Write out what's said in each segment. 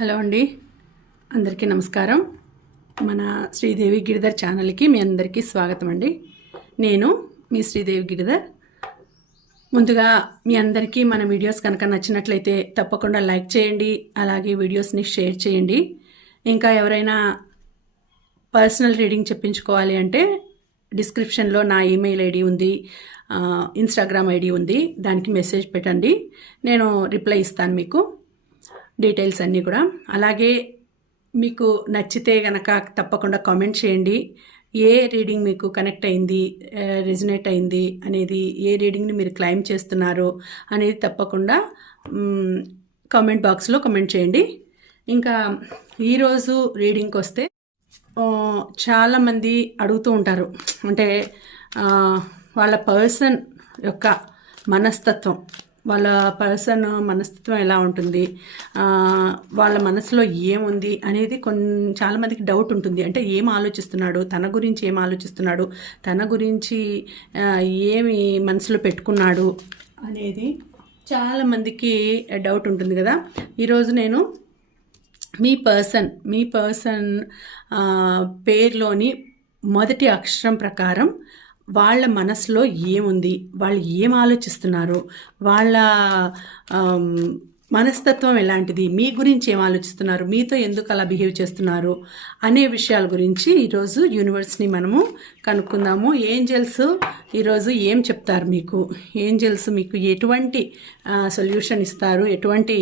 Hello అండి. అందరికీ నమస్కారం. మన శ్రీదేవి గిరిధర్ ఛానల్కి మీ అందరికీ స్వాగతం అండి. నేను మీ శ్రీదేవి గిరిధర్. ముందుగా మీ అందరికీ మన వీడియోస్ కనుక నచ్చినట్లయితే తప్పకుండా లైక్ చేయండి అలాగే వీడియోస్ని షేర్ చేయండి. ఇంకా ఎవరైనా పర్సనల్ రీడింగ్ చెప్పించుకోవాలి అంటే డిస్క్రిప్షన్లో నా ఈమెయిల్ ఐడి ఉంది ఇన్స్టాగ్రామ్ ఐడి ఉంది దానికి మెసేజ్ పెట్టండి. నేను రిప్లై ఇస్తాను మీకు. డీటెయిల్స్ అన్నీ కూడా. అలాగే మీకు నచ్చితే గనక తప్పకుండా కామెంట్ చేయండి. ఏ రీడింగ్ మీకు కనెక్ట్ అయింది రిజనేట్ అయింది అనేది ఏ రీడింగ్ని మీరు క్లైమ్ చేస్తున్నారు అనేది తప్పకుండా కామెంట్ బాక్స్లో కామెంట్ చేయండి. ఇంకా ఈరోజు రీడింగ్కి వస్తే చాలామంది అడుగుతూ ఉంటారు. అంటే వాళ్ళ పర్సన్ యొక్క మనస్తత్వం. వాళ్ళ పర్సన్ మనస్తత్వం ఎలా ఉంటుంది? వాళ్ళ మనసులో ఏముంది అనేది కొన్ని చాలామందికి డౌట్ ఉంటుంది. అంటే ఏం ఆలోచిస్తున్నాడు? తన గురించి ఏం ఆలోచిస్తున్నాడు? తన గురించి ఏమి మనసులో పెట్టుకున్నాడు? అనేది చాలామందికి డౌట్ ఉంటుంది కదా? ఈరోజు నేను మీ పర్సన్ మీ పర్సన్ పేర్లోని మొదటి అక్షరం ప్రకారం వాళ్ళ మనసులో ఏముంది? వాళ్ళు ఏం ఆలోచిస్తున్నారు? వాళ్ళ మనస్తత్వం ఎలాంటిది? మీ గురించి ఏం ఆలోచిస్తున్నారు? మీతో ఎందుకు అలా బిహేవ్ చేస్తున్నారు? అనే విషయాల గురించి ఈరోజు యూనివర్స్ని మనము కనుక్కుందాము. ఏంజల్స్ ఈరోజు ఏం చెప్తారు మీకు? ఏంజల్స్ మీకు ఎటువంటి సొల్యూషన్ ఇస్తారు? ఎటువంటి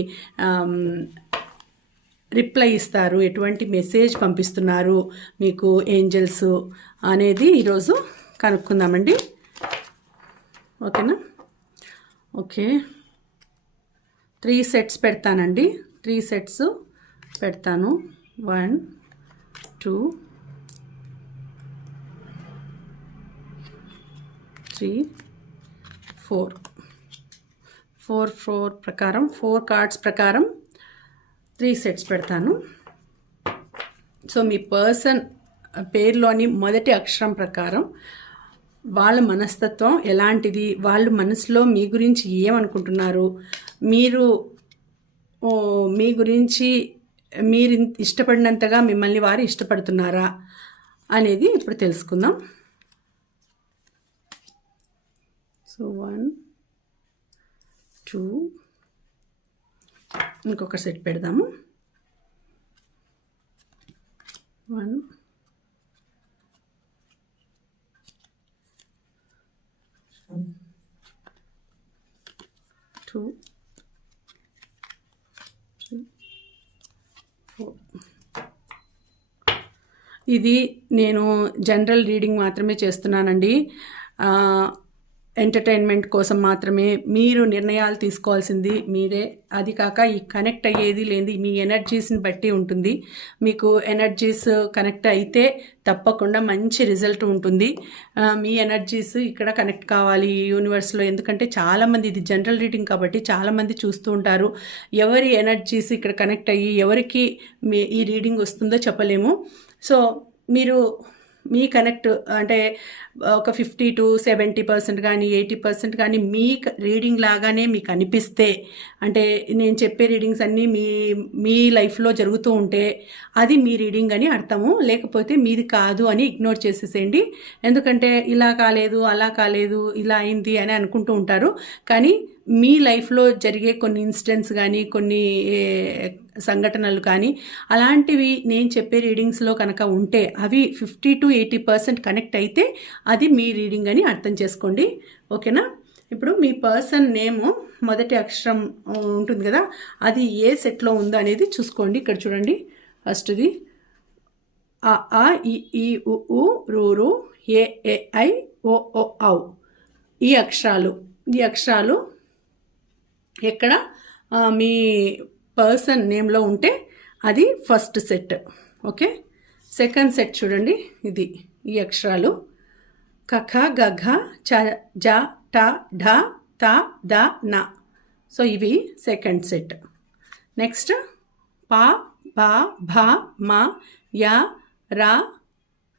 రిప్లై ఇస్తారు? ఎటువంటి మెసేజ్ పంపిస్తున్నారు మీకు ఏంజల్స్ అనేది ఈరోజు కనుక్కుందామండి. ఓకేనా? ఓకే. త్రీ సెట్స్ పెడతానండి. త్రీ సెట్స్ పెడతాను. One two three four. Four four ప్రకారం ఫోర్ కార్డ్స్ ప్రకారం త్రీ సెట్స్ పెడతాను. సో మీ పర్సన్ పేరులోని మొదటి అక్షరం ప్రకారం వాళ్ళ మనస్తత్వం ఎలాంటిది? వాళ్ళు మనసులో మీ గురించి ఏమనుకుంటున్నారు? మీరు మీ గురించి మీరు ఇన్- ఇష్టపడినంతగా మిమ్మల్ని వారు ఇష్టపడుతున్నారా అనేది ఇప్పుడు తెలుసుకుందాం. సో వన్ టూ ఇంకొక సెట్ పెడదాము. వన్ టూ త్రీ ఫోర్ ఇది నేను జనరల్ రీడింగ్ మాత్రమే చేస్తున్నానండి. ఎంటర్టైన్మెంట్ కోసం మాత్రమే మీరు నిర్ణయాలు తీసుకోవాల్సింది మీరే. అది కాక ఈ కనెక్ట్ అయ్యేది లేనిది మీ ఎనర్జీస్ని బట్టి ఉంటుంది. మీకు ఎనర్జీస్ కనెక్ట్ అయితే తప్పకుండా మంచి రిజల్ట్ ఉంటుంది. మీ ఎనర్జీస్ ఇక్కడ కనెక్ట్ కావాలి యూనివర్స్లో ఎందుకంటే చాలామంది ఇది జనరల్ రీడింగ్ కాబట్టి చాలామంది చూస్తూ ఉంటారు. ఎవరి ఎనర్జీస్ ఇక్కడ కనెక్ట్ అయ్యి ఎవరికి మీ ఈ రీడింగ్ వస్తుందో చెప్పలేము. సో మీరు మీ కనెక్ట్ అంటే ఒక ఫిఫ్టీ టు సెవెంటీ పర్సెంట్ కానీ ఎయిటీ పర్సెంట్ కానీ మీ క- రీడింగ్ లాగానే మీకు అనిపిస్తే అంటే నేను చెప్పే రీడింగ్స్ అన్నీ మీ మీ లైఫ్లో జరుగుతూ ఉంటే అది మీ రీడింగ్ అని అర్థము. లేకపోతే మీది కాదు అని ఇగ్నోర్ చేసేసేయండి. ఎందుకంటే ఇలా కాలేదు అలా కాలేదు ఇలా అయింది అని అనుకుంటూ ఉంటారు. కానీ మీ లైఫ్లో జరిగే కొన్ని ఇన్సిడెంట్స్ కానీ కొన్ని సంఘటనలు కానీ అలాంటివి నేను చెప్పే రీడింగ్స్లో కనుక ఉంటే అవి fifty to eighty percent connect అయితే అది మీ రీడింగ్ అని అర్థం చేసుకోండి. ఓకేనా? ఇప్పుడు మీ పర్సన్ నేము మొదటి అక్షరం ఉంటుంది కదా? అది ఏ సెట్లో ఉందో అనేది చూసుకోండి. ఇక్కడ చూడండి. ఫస్ట్ది. ఆ ఆ ఈ ఉ ఉ రు ఏ ఏ ఐ ఓ ఓ ఔ. ఈ అక్షరాలు ఈ అక్షరాలు ఎక్కడ? మీ పర్సన్ నేమ్లో ఉంటే అది first set. Okay? Second set చూడండి. ఇది ఈ అక్షరాలు. కఖ గఘ చ జ ట ఢ త ద న. సో ఇవి సెకండ్ సెట్. నెక్స్ట్ పా బా భ మ య ర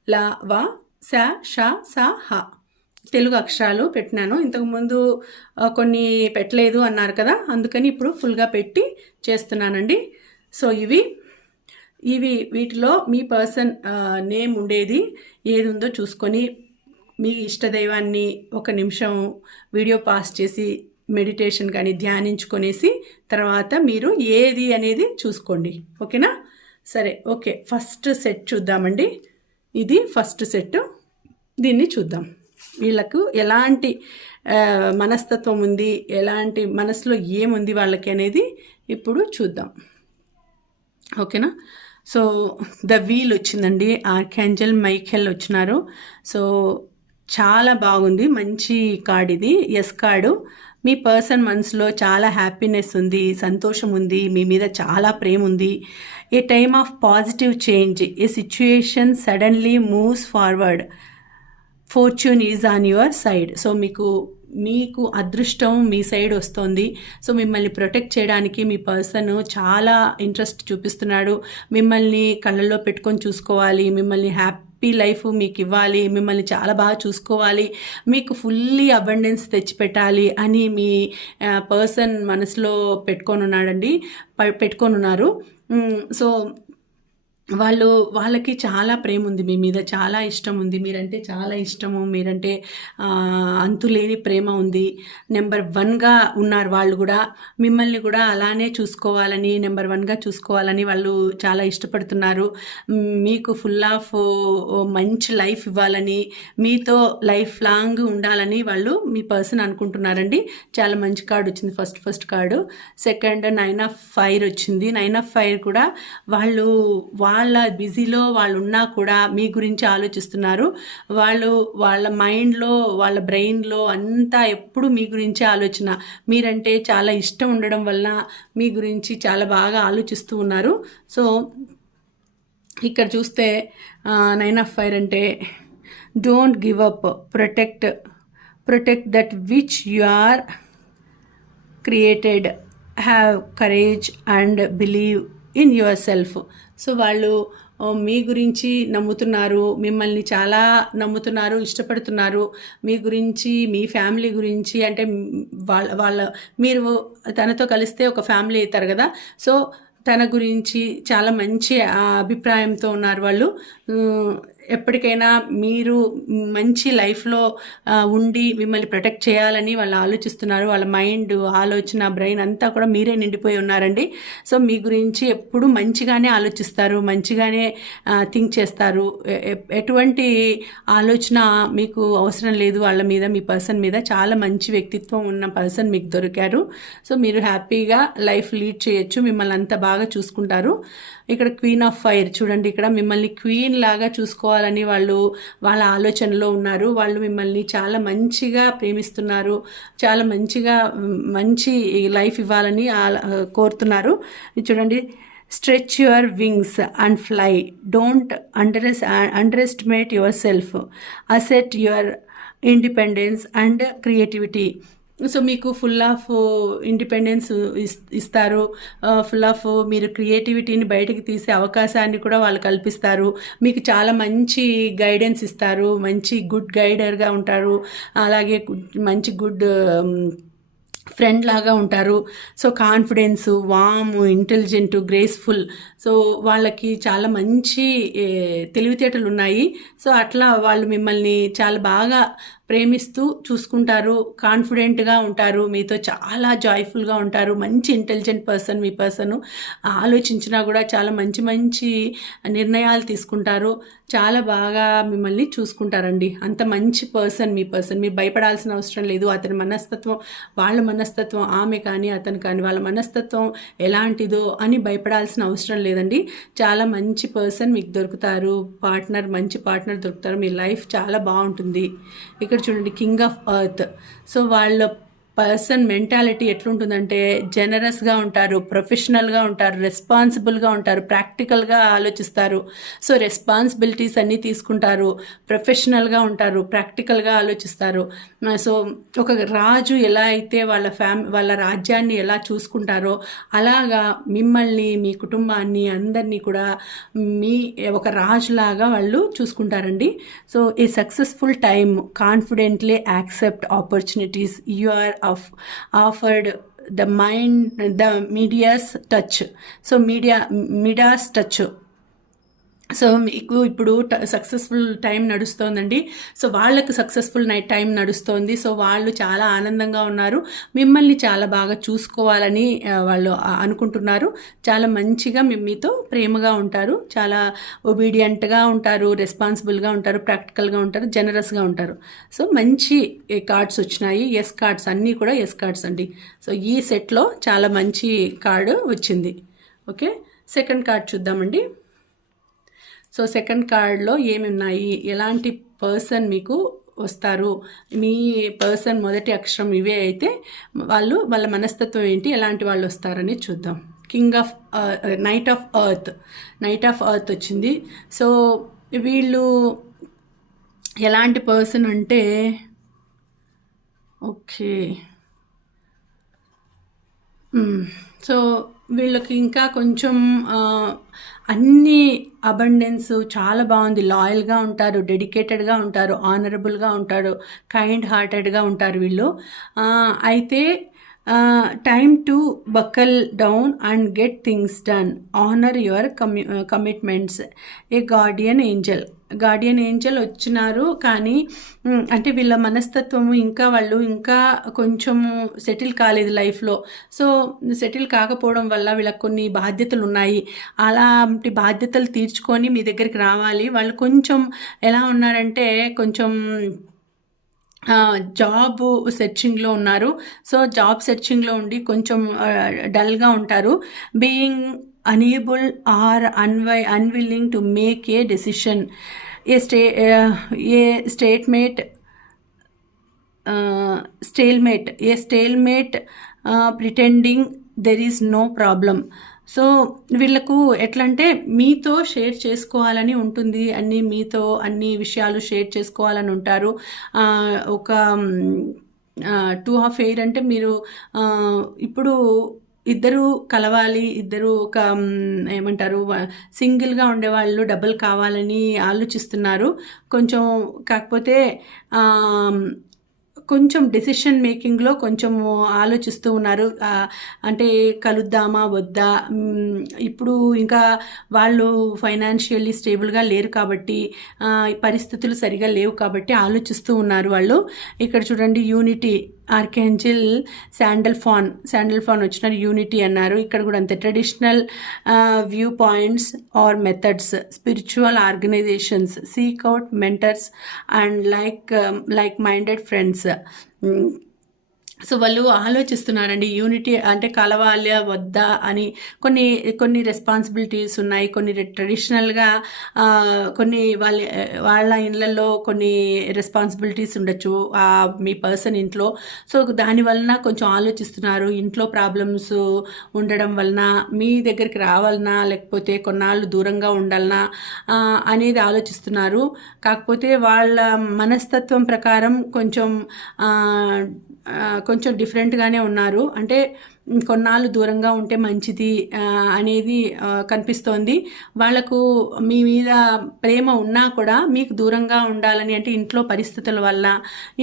ల వ స ష స హ. తెలుగు అక్షరాలు పెట్టినాను. ఇంతకుముందు కొన్ని పెట్టలేదు అన్నారు కదా అందుకని ఇప్పుడు ఫుల్గా పెట్టి చేస్తున్నానండి. సో ఇవి ఇవి వీటిలో మీ పర్సన్ నేమ్ ఉండేది ఏది ఉందో చూసుకొని మీ ఇష్టదైవాన్ని ఒక నిమిషం వీడియో పాస్ చేసి మెడిటేషన్ కానీ ధ్యానించుకొనేసి తర్వాత మీరు ఏది అనేది చూసుకోండి. ఓకేనా? సరే ఓకే. ఫస్ట్ సెట్ చూద్దామండి. ఇది ఫస్ట్ సెట్. దీన్ని చూద్దాం. వీళ్ళకు ఎలాంటి మనస్తత్వం ఉంది ఎలాంటి మనసులో ఏముంది వాళ్ళకి అనేది ఇప్పుడు చూద్దాం. ఓకేనా? సో ద వీల్ వచ్చిందండి. ఆర్కాంజల్ మైఖెల్ వచ్చినారు. సో చాలా బాగుంది. మంచి కార్డ్ ఇది. ఎస్ కార్డు మీ పర్సన్ మనసులో చాలా హ్యాపీనెస్ ఉంది సంతోషం ఉంది మీ మీద చాలా ప్రేమ ఉంది. A time of positive change a situation suddenly moves forward fortune is on your side so మీకు మీకు అదృష్టం మీ సైడ్ వస్తుంది. సో మిమ్మల్ని ప్రొటెక్ట్ చేయడానికి మీ పర్సన్ చాలా ఇంట్రెస్ట్ చూపిస్తున్నాడు. మిమ్మల్ని కళ్ళల్లో పెట్టుకొని చూసుకోవాలి. మిమ్మల్ని హ్యాపీ లైఫ్ మీకు ఇవ్వాలి. మిమ్మల్ని చాలా బాగా చూసుకోవాలి. మీకు ఫుల్లీ అబండెన్స్ తెచ్చిపెట్టాలి అని మీ పర్సన్ మనసులో పెట్టుకొని ఉన్నాడండి. ప- పెట్టుకొని ఉన్నారు. సో వాళ్ళు వాళ్ళకి చాలా ప్రేమ ఉంది మీ మీద చాలా ఇష్టం ఉంది మీరంటే చాలా ఇష్టము. మీరంటే అంతులేని ప్రేమ ఉంది. నెంబర్ వన్గా ఉన్నారు వాళ్ళు కూడా. మిమ్మల్ని కూడా అలానే చూసుకోవాలని నెంబర్ వన్గా చూసుకోవాలని వాళ్ళు చాలా ఇష్టపడుతున్నారు. మీకు ఫుల్ ఆఫ్ మంచి లైఫ్ ఇవ్వాలని మీతో లైఫ్ లాంగ్ ఉండాలని వాళ్ళు మీ పర్సన్ అనుకుంటున్నారండి. చాలా మంచి కార్డు వచ్చింది. First first card. Second nine of fire వచ్చింది. నైన్ ఆఫ్ ఫైర్ కూడా వాళ్ళు వా వాళ్ళ బిజీలో వాళ్ళు ఉన్నా కూడా మీ గురించి ఆలోచిస్తున్నారు. వాళ్ళు వాళ్ళ మైండ్లో వాళ్ళ బ్రెయిన్లో అంతా ఎప్పుడు మీ గురించే ఆలోచన. మీరంటే చాలా ఇష్టం ఉండడం వల్ల మీ గురించి చాలా బాగా ఆలోచిస్తూ ఉన్నారు. సో ఇక్కడ చూస్తే నైన్ ఆఫ్ ఫైర్ అంటే don't give up protect protect that which you are created have courage and believe in your self. So వాళ్ళు మీ గురించి నమ్ముతున్నారు మిమ్మల్ని చాలా నమ్ముతున్నారు ఇష్టపడుతున్నారు. మీ గురించి మీ ఫ్యామిలీ గురించి అంటే వాళ్ళ వాళ్ళ మీరు తనతో కలిస్తే ఒక ఫ్యామిలీ అవుతారు కదా. సో తన గురించి చాలా మంచి అభిప్రాయంతో ఉన్నారు వాళ్ళు. ఎప్పటికైనా మీరు మంచి లైఫ్లో ఉండి మిమ్మల్ని ప్రొటెక్ట్ చేయాలని వాళ్ళు ఆలోచిస్తున్నారు. వాళ్ళ మైండ్ ఆలోచన బ్రెయిన్ అంతా కూడా మీరే నిండిపోయి ఉన్నారండి. సో మీ గురించి ఎప్పుడు మంచిగానే ఆలోచిస్తారు మంచిగానే థింక్ చేస్తారు. ఎటువంటి ఆలోచన మీకు అవసరం లేదు. వాళ్ళ మీద మీ పర్సన్ మీద చాలా మంచి వ్యక్తిత్వం ఉన్న పర్సన్ మీకు దొరికారు. సో మీరు హ్యాపీగా లైఫ్ లీడ్ చేయొచ్చు. మిమ్మల్ని అంత బాగా చూసుకుంటారు. ఇక్కడ క్వీన్ ఆఫ్ ఫైర్ చూడండి. ఇక్కడ మిమ్మల్ని క్వీన్ లాగా చూసుకోవాలి. చేసుకోవాలని వాళ్ళు వాళ్ళ ఆలోచనలో ఉన్నారు. వాళ్ళు మిమ్మల్ని చాలా మంచిగా ప్రేమిస్తున్నారు. చాలా మంచిగా మంచి లైఫ్ ఇవ్వాలని కోరుతున్నారు. చూడండి stretch your wings and fly. Don't under underestimate your self. Assert your independence and creativity. So మీకు ఫుల్ ఆఫ్ ఇండిపెండెన్స్ ఇస్తారు. ఫుల్ ఆఫ్ మీరు క్రియేటివిటీని బయటకు తీసే అవకాశాన్ని కూడా వాళ్ళు కల్పిస్తారు. మీకు చాలా మంచి గైడెన్స్ ఇస్తారు. మంచి గుడ్ గైడర్గా ఉంటారు. అలాగే మంచి గుడ్ ఫ్రెండ్ లాగా ఉంటారు. So confidence warm intelligent graceful so వాళ్ళకి చాలా మంచి తెలివితేటలు ఉన్నాయి సో అట్లా వాళ్ళు మిమ్మల్ని చాలా బాగా ప్రేమిస్తూ చూసుకుంటారు కాన్ఫిడెంట్గా ఉంటారు మీతో చాలా జాయ్ఫుల్గా ఉంటారు మంచి ఇంటెలిజెంట్ పర్సన్ మీ పర్సన్ ఆలోచించినా కూడా చాలా మంచి మంచి నిర్ణయాలు తీసుకుంటారు. చాలా బాగా మిమ్మల్ని చూసుకుంటారండి. అంత మంచి పర్సన్ మీ పర్సన్ మీరు భయపడాల్సిన అవసరం లేదు. అతని మనస్తత్వం వాళ్ళ మనస్తత్వం ఆమె కానీ అతను కానీ వాళ్ళ మనస్తత్వం ఎలాంటిదో అని భయపడాల్సిన అవసరం లేదండి. చాలా మంచి పర్సన్ మీకు దొరుకుతారు. పార్ట్నర్ మంచి పార్ట్నర్ దొరుకుతారు. మీ లైఫ్ చాలా బాగుంటుంది. ఇక్కడ చూడండి కింగ్ ఆఫ్ ఎర్త్ సో వాళ్ళ పర్సన్ మెంటాలిటీ ఎట్లుంటుందంటే జనరస్గా ఉంటారు ప్రొఫెషనల్గా ఉంటారు రెస్పాన్సిబుల్గా ఉంటారు ప్రాక్టికల్గా ఆలోచిస్తారు. సో రెస్పాన్సిబిలిటీస్ అన్నీ తీసుకుంటారు ప్రొఫెషనల్గా ఉంటారు ప్రాక్టికల్గా ఆలోచిస్తారు. సో ఒక రాజు ఎలా అయితే వాళ్ళ ఫ్యామ్ వాళ్ళ రాజ్యాన్ని ఎలా చూసుకుంటారో అలాగా మిమ్మల్ని మీ కుటుంబాన్ని అందరినీ కూడా మీ ఒక రాజులాగా వాళ్ళు చూసుకుంటారండి. So a successful time confidently accept opportunities you are of, offered the mind the media's touch. So media media's touch. So మీకు ఇప్పుడు సక్సెస్ఫుల్ టైం నడుస్తోందండి. సో వాళ్ళకు సక్సెస్ఫుల్ నైట్ టైం నడుస్తోంది. సో వాళ్ళు చాలా ఆనందంగా ఉన్నారు. మిమ్మల్ని చాలా బాగా చూసుకోవాలని వాళ్ళు అనుకుంటున్నారు. చాలా మంచిగా మీతో ప్రేమగా ఉంటారు. చాలా ఒబీడియంట్గా ఉంటారు రెస్పాన్సిబుల్గా ఉంటారు ప్రాక్టికల్గా ఉంటారు జనరస్గా ఉంటారు. సో మంచి కార్డ్స్ వచ్చినాయి. ఎస్ కార్డ్స్ అన్నీ కూడా ఎస్ కార్డ్స్ అండి. సో ఈ సెట్లో చాలా మంచి కార్డు వచ్చింది. ఓకే? సెకండ్ కార్డ్ చూద్దామండి. సో సెకండ్ కార్డ్లో ఏమి ఉన్నాయి ఎలాంటి పర్సన్ మీకు వస్తారు? మీ పర్సన్ మొదటి అక్షరం ఇవే అయితే వాళ్ళు వాళ్ళ మనస్తత్వం ఏంటి? ఎలాంటి వాళ్ళు వస్తారని చూద్దాం. King of knight of earth. Knight of earth వచ్చింది. సో వీళ్ళు ఎలాంటి పర్సన్ అంటే ఓకే. సో వీళ్ళకి ఇంకా కొంచెం అన్నీ అన్ని అబండెన్స్ చాలా బాగుంది. లాయల్గా ఉంటారు డెడికేటెడ్గా ఉంటారు ఆనరబుల్గా ఉంటారు కైండ్ హార్టెడ్గా ఉంటారు వీళ్ళు. అయితే time to buckle down and get things done honour your కమి commitments a guardian angel guardian angel వచ్చినారు. కానీ అంటే వీళ్ళ మనస్తత్వము ఇంకా వాళ్ళు ఇంకా కొంచెము సెటిల్ కాలేదు లైఫ్లో సో సెటిల్ కాకపోవడం వల్ల వీళ్ళకి కొన్ని బాధ్యతలు ఉన్నాయి. అలాంటి బాధ్యతలు తీర్చుకొని మీ దగ్గరికి రావాలి. వాళ్ళు కొంచెం ఎలా ఉన్నారంటే కొంచెం జాబ్ సెర్చింగ్లో ఉన్నారు. సో జాబ్ సెర్చింగ్లో ఉండి కొంచెం డల్గా ఉంటారు. Being unable or అన్వై unwilling to make a decision a stay a stalemate stalemate a stalemate pretending there is no problem so వీళ్ళకు ఎట్లా అంటే మీతో షేర్ చేసుకోవాలని ఉంటుంది అన్ని మీతో అన్ని విషయాలు షేర్ చేసుకోవాలని ఉంటారు. ఒక టూ హాఫ్ ఎయిర్ అంటే మీరు ఇప్పుడు ఇద్దరు కలవాలి ఇద్దరు ఒక ఏమంటారు సింగిల్గా ఉండేవాళ్ళు డబ్బులు కావాలని ఆలోచిస్తున్నారు. కొంచెం కాకపోతే కొంచెం డెసిషన్ మేకింగ్లో కొంచెం ఆలోచిస్తూ ఉన్నారు. అంటే కలుద్దామా వద్దా? ఇప్పుడు ఇంకా వాళ్ళు ఫైనాన్షియల్లీ స్టేబుల్గా లేరు కాబట్టి పరిస్థితులు సరిగా లేవు కాబట్టి ఆలోచిస్తూ ఉన్నారు వాళ్ళు. ఇక్కడ చూడండి unity archangel Sandalphon Sandalphon వచ్చిన యూనిటీ అన్నారు. ఇక్కడ కూడా అంతే traditional view points or methods spiritual organisations seek out mentors and like like minded friends 嗯。so వాళ్ళు ఆలోచిస్తున్నారండి యూనిటీ అంటే కలవాలి వద్దా అని. కొన్ని కొన్ని రెస్పాన్సిబిలిటీస్ ఉన్నాయి కొన్ని ట్రెడిషనల్గా కొన్ని వాళ్ళ వాళ్ళ ఇళ్ళల్లో కొన్ని రెస్పాన్సిబిలిటీస్ ఉండొచ్చు ఆ, మీ పర్సన్ ఇంట్లో. సో దాని వలన కొంచెం ఆలోచిస్తున్నారు ఇంట్లో ప్రాబ్లమ్స్ ఉండడం వలన మీ దగ్గరికి రావాలనా లేకపోతే కొన్నాళ్ళు దూరంగా ఉండాలనా అనేది ఆలోచిస్తున్నారు. కాకపోతే వాళ్ళ మనస్తత్వం ప్రకారం కొంచెం కొంచెం డిఫరెంట్గానే ఉన్నారు. అంటే కొన్నాళ్ళు దూరంగా ఉంటే మంచిది అనేది కనిపిస్తోంది. వాళ్ళకు మీ మీద ప్రేమ ఉన్నా కూడా మీకు దూరంగా ఉండాలని అంటే ఇంట్లో పరిస్థితుల వల్ల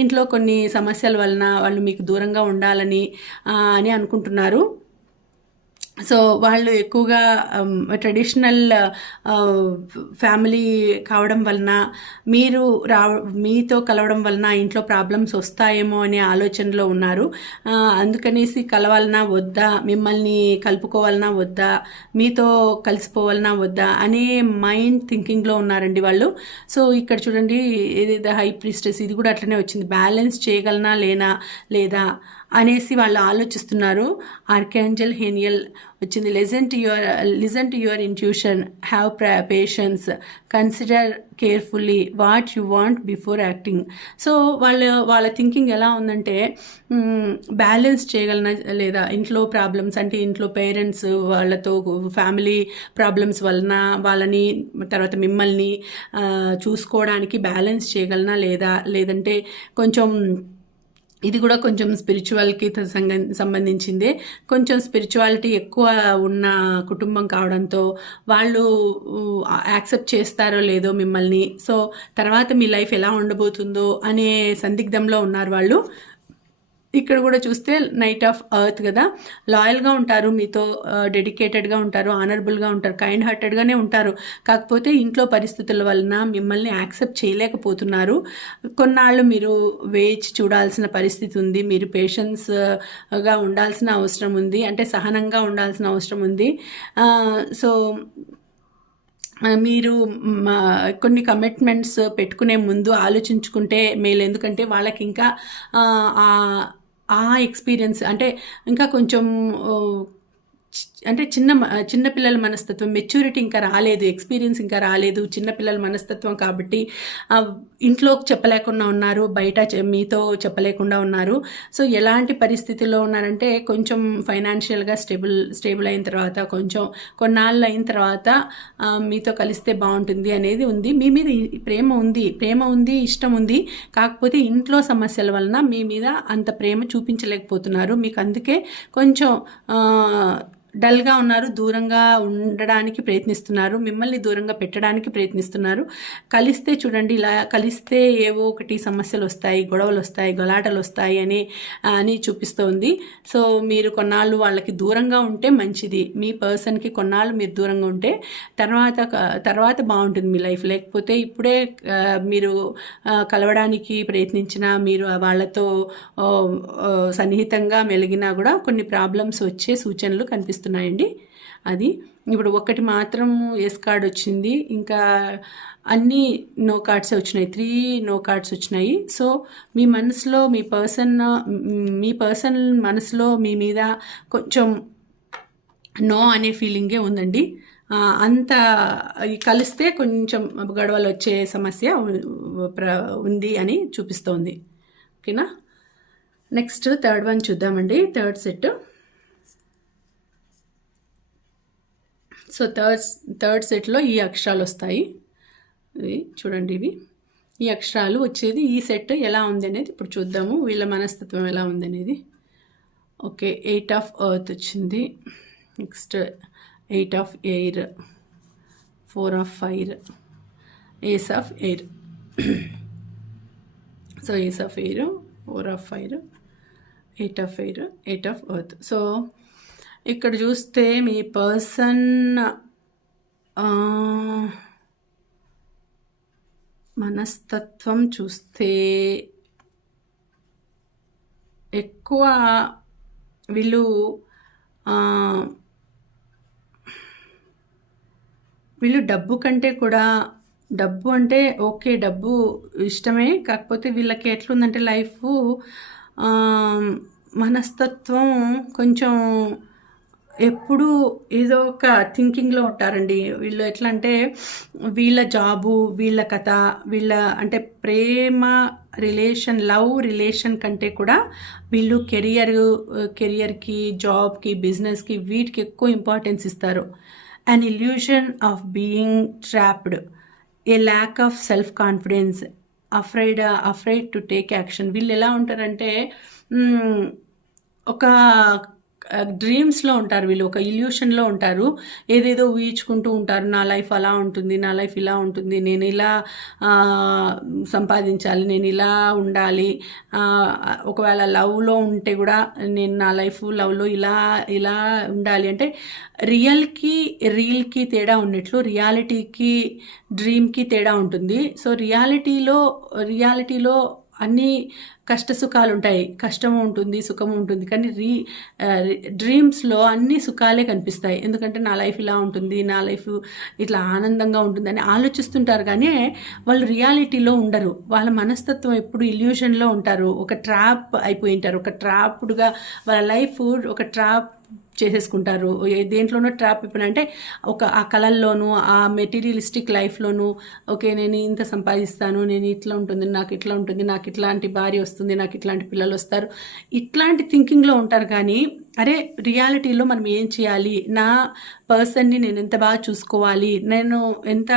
ఇంట్లో కొన్ని సమస్యల వలన వాళ్ళు మీకు దూరంగా ఉండాలని అని అనుకుంటున్నారు. సో వాళ్ళు ఎక్కువగా ట్రెడిషనల్ ఫ్యామిలీ కావడం వలన మీరు రా మీతో కలవడం వలన ఇంట్లో ప్రాబ్లమ్స్ వస్తాయేమో అనే ఆలోచనలో ఉన్నారు. అందుకనేసి కలవాలనా వద్దా మిమ్మల్ని కలుపుకోవాలనా వద్దా మీతో కలిసిపోవాలనా వద్దా అనే మైండ్ థింకింగ్లో ఉన్నారండి వాళ్ళు. సో ఇక్కడ చూడండి ఇది హై ప్రిస్టెస్ ఇది కూడా అట్లనే వచ్చింది. బ్యాలెన్స్ చేయగలనా లేనా లేదా? అనేసి వాళ్ళు ఆలోచిస్తున్నారు. ఆర్కాంజల్ హెనియల్ వచ్చింది. Listen to your listen to your intuition have patience consider carefully what you want before acting so వాళ్ళ వాళ్ళ థింకింగ్ ఎలా ఉందంటే బ్యాలెన్స్ చేయగలన లేదా? ఇంట్లో ప్రాబ్లమ్స్ అంటే ఇంట్లో పేరెంట్స్ వాళ్ళతో ఫ్యామిలీ ప్రాబ్లమ్స్ వలన వాళ్ళని తర్వాత మిమ్మల్ని చూసుకోవడానికి బ్యాలెన్స్ చేయగలనా లేదా? లేదంటే కొంచెం ఇది కూడా కొంచెం స్పిరిచువల్కి సంబంధించిందే. కొంచెం స్పిరిచువాలిటీ ఎక్కువ ఉన్న కుటుంబం కావడంతో వాళ్ళు యాక్సెప్ట్ చేస్తారో లేదో మిమ్మల్ని. సో తర్వాత మీ లైఫ్ ఎలా ఉండబోతుందో అనే సందిగ్ధంలో ఉన్నారు వాళ్ళు. ఇక్కడ కూడా చూస్తే నైట్ ఆఫ్ ఎర్త్ కదా. లాయల్గా ఉంటారు మీతో డెడికేటెడ్గా ఉంటారు ఆనరబుల్గా ఉంటారు కైండ్ హార్టెడ్గానే ఉంటారు. కాకపోతే ఇంట్లో పరిస్థితుల వలన మిమ్మల్ని యాక్సెప్ట్ చేయలేకపోతున్నారు. కొన్నాళ్ళు మీరు వేచి చూడాల్సిన పరిస్థితి ఉంది మీరు పేషెన్స్గా ఉండాల్సిన అవసరం ఉంది అంటే సహనంగా ఉండాల్సిన అవసరం ఉంది. సో మీరు కొన్ని కమిట్మెంట్స్ పెట్టుకునే ముందు ఆలోచించుకుంటే మేలు. ఎందుకంటే వాళ్ళకి ఇంకా ఆ ఎక్స్పీరియన్స్ అంటే ఇంకా కొంచెం అంటే చిన్న చిన్నపిల్లల మనస్తత్వం మెచ్యూరిటీ ఇంకా రాలేదు ఎక్స్పీరియన్స్ ఇంకా రాలేదు చిన్నపిల్లల మనస్తత్వం కాబట్టి ఇంట్లో చెప్పలేకుండా ఉన్నారు బయట మీతో చెప్పలేకుండా ఉన్నారు. సో ఎలాంటి పరిస్థితిలో ఉన్నారంటే కొంచెం ఫైనాన్షియల్గా స్టేబుల్ స్టేబుల్ అయిన తర్వాత కొంచెం కొన్నాళ్ళు అయిన తర్వాత మీతో కలిస్తే బాగుంటుంది అనేది ఉంది. మీ మీద ప్రేమ ఉంది ప్రేమ ఉంది ఇష్టం ఉంది. కాకపోతే ఇంట్లో సమస్యల వలన మీ మీద అంత ప్రేమ చూపించలేకపోతున్నారు. మీకు అందుకే కొంచెం డల్గా ఉన్నారు దూరంగా ఉండడానికి ప్రయత్నిస్తున్నారు మిమ్మల్ని దూరంగా పెట్టడానికి ప్రయత్నిస్తున్నారు. కలిస్తే చూడండి ఇలా కలిస్తే ఏవో ఒకటి సమస్యలు వస్తాయి గొడవలు వస్తాయి గొలాటలు వస్తాయి అని అని చూపిస్తోంది. సో మీరు కొన్నాళ్ళు వాళ్ళకి దూరంగా ఉంటే మంచిది. మీ పర్సన్కి కొన్నాళ్ళు మీరు దూరంగా ఉంటే తర్వాత తర్వాత బాగుంటుంది మీ లైఫ్. లేకపోతే ఇప్పుడే మీరు కలవడానికి ప్రయత్నించిన మీరు వాళ్ళతో సన్నిహితంగా మెలిగినా కూడా కొన్ని ప్రాబ్లమ్స్ వచ్చే సూచనలు కనిపిస్తున్నాయి వస్తున్నాయండి అది ఇప్పుడు ఒకటి మాత్రం ఎస్ కార్డ్ వచ్చింది. ఇంకా అన్ని నో కార్డ్స్ వచ్చినాయి. త్రీ నో కార్డ్స్ వచ్చినాయి. సో మీ మనసులో మీ పర్సన్ మీ పర్సన్ మనసులో మీ మీద కొంచెం నో అనే ఫీలింగే ఉందండి. అంత కలిస్తే కొంచెం గొడవలు వచ్చే సమస్య ఉంది అని చూపిస్తోంది. ఓకేనా? నెక్స్ట్ థర్డ్ వన్ చూద్దామండి. Third set so third third సెట్లో ఈ అక్షరాలు వస్తాయి. ఇవి చూడండి ఇవి. ఈ అక్షరాలు వచ్చేది ఈ సెట్ ఎలా ఉంది అనేది ఇప్పుడు చూద్దాము. వీళ్ళ మనస్తత్వం ఎలా ఉంది అనేది. ఓకే ఎయిట్ ఆఫ్ ఎర్త్ వచ్చింది. Next eight of air four of fire ace of air. So ace of air four of fire eight of air eight of earth. So ఇక్కడ చూస్తే మీ పర్సన్ మనస్తత్వం చూస్తే ఎక్కువ వీళ్ళు వీళ్ళు డబ్బు కంటే కూడా డబ్బు అంటే ఓకే డబ్బు ఇష్టమే కాకపోతే వీళ్ళకి ఎట్లుందంటే లైఫ్ మనస్తత్వం కొంచెం ఎప్పుడూ ఏదో ఒక థింకింగ్లో ఉంటారండి. వీళ్ళు ఎట్లా అంటే వీళ్ళ జాబు వీళ్ళ కథ వీళ్ళ అంటే ప్రేమ రిలేషన్ లవ్ రిలేషన్ కంటే కూడా వీళ్ళు కెరియర్ కెరియర్కి జాబ్కి బిజినెస్కి వీటికి ఎక్కువ ఇంపార్టెన్స్ ఇస్తారు. An illusion of being trapped a lack of self confidence afraid afraid to take action వీళ్ళు ఎలా ఉంటారంటే ఒక డ్రీమ్స్లో ఉంటారు వీళ్ళు ఒక ఇల్యూషన్లో ఉంటారు. ఏదేదో ఊహించుకుంటూ ఉంటారు నా లైఫ్ అలా ఉంటుంది నా లైఫ్ ఇలా ఉంటుంది నేను ఇలా సంపాదించాలి నేను ఇలా ఉండాలి ఒకవేళ లవ్లో ఉంటే కూడా నేను నా లైఫ్ లవ్లో ఇలా ఇలా ఉండాలి అంటే రియల్కి రీల్కి తేడా ఉన్నట్లు రియాలిటీకి డ్రీమ్కి తేడా ఉంటుంది. సో రియాలిటీలో రియాలిటీలో అన్నీ కష్ట సుఖాలు ఉంటాయి కష్టము ఉంటుంది సుఖము ఉంటుంది. కానీ రీ డ్రీమ్స్లో అన్ని సుఖాలే కనిపిస్తాయి. ఎందుకంటే నా లైఫ్ ఇలా ఉంటుంది నా లైఫ్ ఇట్లా ఆనందంగా ఉంటుంది అని ఆలోచిస్తుంటారు. కానీ వాళ్ళు రియాలిటీలో ఉండరు. వాళ్ళ మనస్తత్వం ఎప్పుడు ఇల్యూషన్లో ఉంటారు. ఒక ట్రాప్ అయిపోయి ఉంటారు. ఒక ట్రాప్డ్గా వాళ్ళ లైఫ్ ఒక ట్రాప్ చేసేసుకుంటారు. దేంట్లోనూ ట్రాప్ అంటే ఒక ఆ కళల్లోనూ ఆ మెటీరియలిస్టిక్ లైఫ్లోనూ ఓకే నేను ఇంత సంపాదిస్తాను నేను ఇట్లా ఉంటుంది నాకు ఇట్లా ఉంటుంది నాకు ఇట్లాంటి భార్య వస్తుంది నాకు ఇట్లాంటి పిల్లలు వస్తారు. ఇట్లాంటి థింకింగ్లో ఉంటారు కానీ అరే రియాలిటీలో మనం ఏం చేయాలి? నా పర్సన్ని నేను ఎంత బాగా చూసుకోవాలి? నేను ఎంత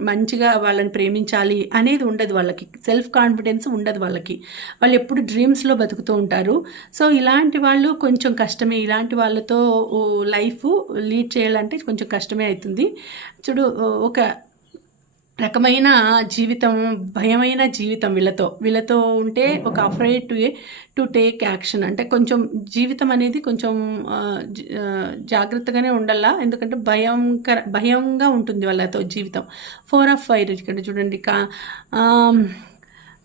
మంచిగా వాళ్ళని ప్రేమించాలి? అనేది ఉండదు వాళ్ళకి. సెల్ఫ్ కాన్ఫిడెన్స్ ఉండదు వాళ్ళకి. వాళ్ళు ఎప్పుడు డ్రీమ్స్లో బతుకుతూ ఉంటారు. సో ఇలాంటి వాళ్ళు కొంచెం కష్టమే. ఇలాంటి వాళ్ళతో లైఫ్ లీడ్ చేయాలంటే కొంచెం కష్టమే అవుతుంది. చూడు ఒక రకమైన జీవితం భయమైన జీవితం వీళ్ళతో. వీళ్ళతో ఉంటే ఒక afraid to to take action. అంటే కొంచెం జీవితం అనేది కొంచెం జాగ్రత్తగానే ఉండాలా? ఎందుకంటే భయంకర భయంగా ఉంటుంది వాళ్ళతో జీవితం. ఫోర్ ఆఫ్ ఫైవ్ ఇక్కడ చూడండి. కా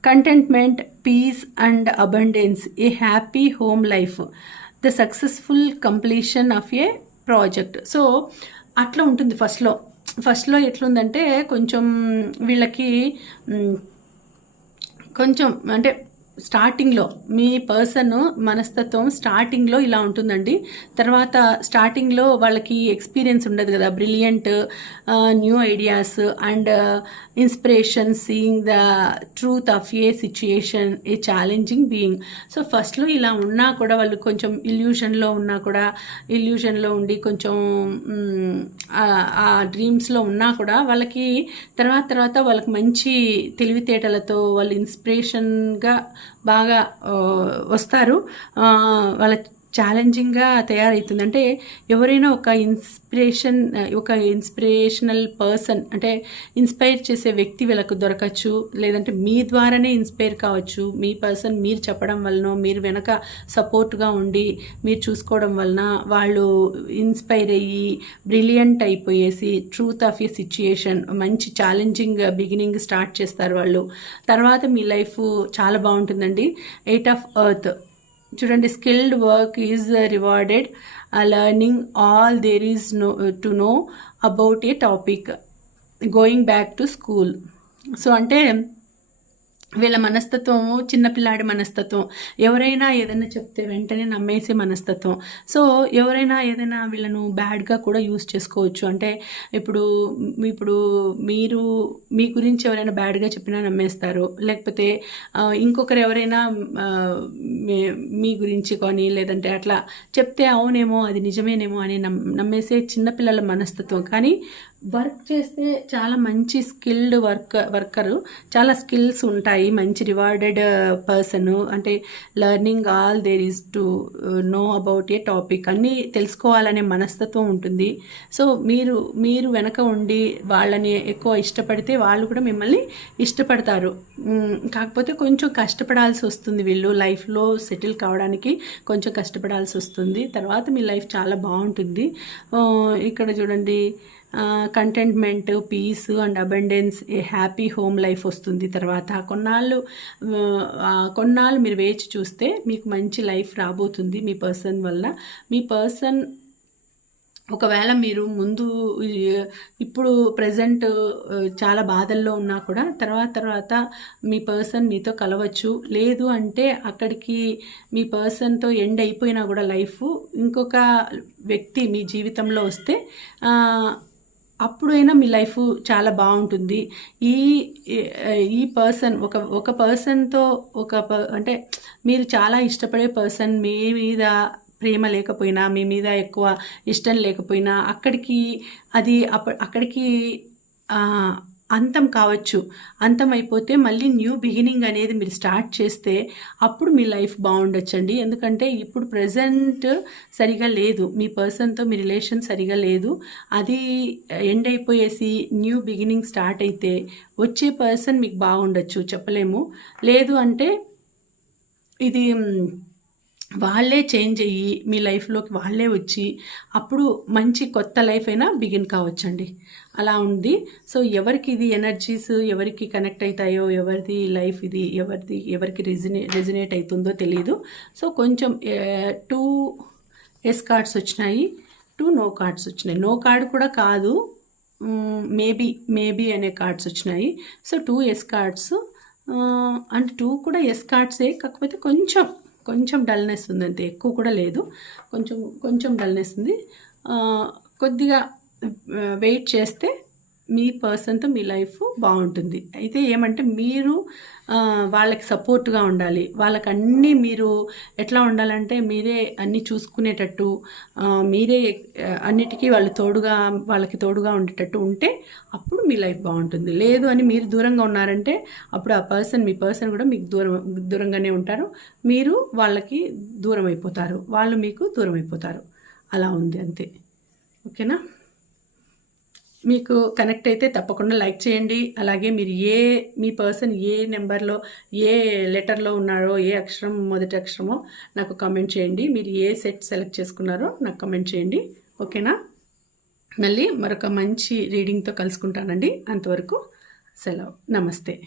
contentment peace and abundance a happy home life the successful completion of a project so అట్లా ఉంటుంది ఫస్ట్లో ఫస్ట్లో ఎట్లుందంటే కొంచెం వీళ్ళకి కొంచెం అంటే స్టార్టింగ్లో మీ పర్సన్ మనస్తత్వం స్టార్టింగ్లో ఇలా ఉంటుందండి. తర్వాత స్టార్టింగ్లో వాళ్ళకి ఎక్స్పీరియన్స్ ఉండదు కదా brilliant new ideas and inspiration seeing the truth of a situation a challenging being so ఫస్ట్లో ఇలా ఉన్నా కూడా వాళ్ళు కొంచెం ఇల్యూషన్లో ఉన్నా కూడా ఇల్యూషన్లో ఉండి కొంచెం ఆ డ్రీమ్స్లో ఉన్నా కూడా వాళ్ళకి తర్వాత తర్వాత వాళ్ళకి మంచి తెలివితేటలతో వాళ్ళు ఇన్స్పిరేషన్గా బాగా వస్తారు. ఆ, వాళ్ళ ఛాలెంజింగ్గా తయారవుతుంది అంటే ఎవరైనా ఒక ఇన్స్పిరేషన్ ఒక ఇన్స్పిరేషనల్ పర్సన్ అంటే ఇన్స్పైర్ చేసే వ్యక్తి వీళ్ళకు దొరకచ్చు. లేదంటే మీ ద్వారానే ఇన్స్పైర్ కావచ్చు. మీ పర్సన్ మీరు చెప్పడం వలన మీరు వెనక సపోర్ట్గా ఉండి మీరు చూసుకోవడం వలన వాళ్ళు ఇన్స్పైర్ అయ్యి బ్రిలియంట్ అయిపోయేసి ట్రూత్ ఆఫ్ ఏ సిచ్యుయేషన్ మంచి ఛాలెంజింగ్ బిగినింగ్ స్టార్ట్ చేస్తారు వాళ్ళు. తర్వాత మీ లైఫ్ చాలా బాగుంటుందండి. ఎయిట్ ఆఫ్ ఎర్త్ చూడండి skilled work is rewarded learning all there is know to know about a topic going back to school so అంటే వీళ్ళ మనస్తత్వము చిన్నపిల్లాడి మనస్తత్వం. ఎవరైనా ఏదైనా చెప్తే వెంటనే నమ్మేసే మనస్తత్వం. సో ఎవరైనా ఏదైనా వీళ్ళను బ్యాడ్గా కూడా యూస్ చేసుకోవచ్చు. అంటే ఇప్పుడు ఇప్పుడు మీరు మీ గురించి ఎవరైనా బ్యాడ్గా చెప్పినా నమ్మేస్తారు. లేకపోతే ఇంకొకరు ఎవరైనా మీ- మీ గురించి కానీ లేదంటే అట్లా చెప్తే అవునేమో అది నిజమేనేమో అని నమ్ నమ్మేసే చిన్నపిల్లల మనస్తత్వం. కానీ వర్క్ చేస్తే చాలా మంచి స్కిల్డ్ వర్క్ వర్కరు. చాలా స్కిల్స్ ఉంటాయి. మంచి రివార్డెడ్ పర్సన్ uh, అంటే learning all there is to know about a topic అన్నీ తెలుసుకోవాలనే మనస్తత్వం ఉంటుంది. సో మీరు మీరు వెనక ఉండి వాళ్ళని ఎక్కువ ఇష్టపడితే వాళ్ళు కూడా మిమ్మల్ని ఇష్టపడతారు. కాకపోతే కొంచెం కష్టపడాల్సి వస్తుంది వీళ్ళు. లైఫ్లో సెటిల్ కావడానికి కొంచెం కష్టపడాల్సి వస్తుంది. తర్వాత మీ లైఫ్ చాలా బాగుంటుంది. Uh, ఇక్కడ చూడండి. Contentment peace and abundance a happy home life వస్తుంది తర్వాత. కొన్నాళ్ళు కొన్నాళ్ళు మీరు వేచి చూస్తే మీకు మంచి లైఫ్ రాబోతుంది మీ పర్సన్ వల్ల. మీ పర్సన్ ఒకవేళ మీరు ముందు ఇప్పుడు ప్రజెంట్ చాలా బాధల్లో ఉన్నా కూడా తర్వాత తర్వాత మీ పర్సన్ మీతో కలవచ్చు. లేదు అంటే అక్కడికి మీ పర్సన్తో ఎండ్ అయిపోయినా కూడా లైఫ్ ఇంకొక వ్యక్తి మీ జీవితంలో వస్తే అప్పుడైనా మీ లైఫ్ చాలా బాగుంటుంది. ఈ ఈ పర్సన్ ఒక ఒక పర్సన్తో ఒక ప- అంటే మీరు చాలా ఇష్టపడే పర్సన్ మీ మీద ప్రేమ లేకపోయినా మీ మీద ఎక్కువ ఇష్టం లేకపోయినా అక్కడికి అది అప్ప అక్కడికి అంతం కావచ్చు. అంతం అయిపోతే మళ్ళీ న్యూ బిగినింగ్ అనేది మీరు స్టార్ట్ చేస్తే అప్పుడు మీ లైఫ్ బాగుండొచ్చండి. ఎందుకంటే ఇప్పుడు ప్రజెంట్ సరిగా లేదు. మీ పర్సన్తో మీ రిలేషన్ సరిగా లేదు. అది ఎండ్ అయిపోయేసి న్యూ బిగినింగ్ స్టార్ట్ అయితే వచ్చే పర్సన్ మీకు బాగుండొచ్చు చెప్పలేము. లేదు అంటే ఇది వాళ్ళే చేంజ్ అయ్యి మీ లైఫ్లోకి వాళ్ళే వచ్చి అప్పుడు మంచి కొత్త లైఫ్ అయినా బిగిన్ కావచ్చండి. అలా ఉంది. సో ఎవరికి ఇది ఎనర్జీస్ ఎవరికి కనెక్ట్ అవుతాయో ఎవరిది లైఫ్ ఇది ఎవరిది ఎవరికి రెజినే రెజినేట్ అవుతుందో తెలియదు సో కొంచెం టూ ఎస్ కార్డ్స్ వచ్చినాయి టూ నో కార్డ్స్ వచ్చినాయి. నో కార్డ్ కూడా కాదు మేబీ మేబీ అనే కార్డ్స్ వచ్చినాయి. So two yes cards and two కూడా ఎస్ కార్డ్సే కాకపోతే కొంచెం కొంచెం డల్నెస్ ఉంది అంతే ఎక్కువ కూడా లేదు. కొంచెం కొంచెం డల్నెస్ ఉంది. కొద్దిగా వెయిట్ చేస్తే మీ పర్సన్తో మీ లైఫ్ బాగుంటుంది. అయితే ఏమంటే మీరు వాళ్ళకి సపోర్ట్గా ఉండాలి. వాళ్ళకి అన్నీ మీరు ఎట్లా ఉండాలంటే మీరే అన్నీ చూసుకునేటట్టు మీరే అన్నిటికీ వాళ్ళు తోడుగా వాళ్ళకి తోడుగా ఉండేటట్టు ఉంటే అప్పుడు మీ లైఫ్ బాగుంటుంది. లేదు అని మీరు దూరంగా ఉన్నారంటే అప్పుడు ఆ పర్సన్ మీ పర్సన్ కూడా మీకు దూరం దూరంగానే ఉంటారు. మీరు వాళ్ళకి దూరం అయిపోతారు వాళ్ళు మీకు దూరం అయిపోతారు అలా ఉంది అంతే. ఓకేనా? మీకు కనెక్ట్ అయితే తప్పకుండా లైక్ చేయండి. అలాగే మీరు ఏ మీ పర్సన్ ఏ నెంబర్లో ఏ లెటర్లో ఉన్నారో ఏ అక్షరం మొదటి అక్షరమో నాకు కామెంట్ చేయండి. మీరు ఏ సెట్ సెలెక్ట్ చేసుకున్నారో నాకు కామెంట్ చేయండి. ఓకేనా మళ్ళీ మరొక మంచి రీడింగ్తో కలుసుకుంటానండి. అంతవరకు సెలవు. నమస్తే.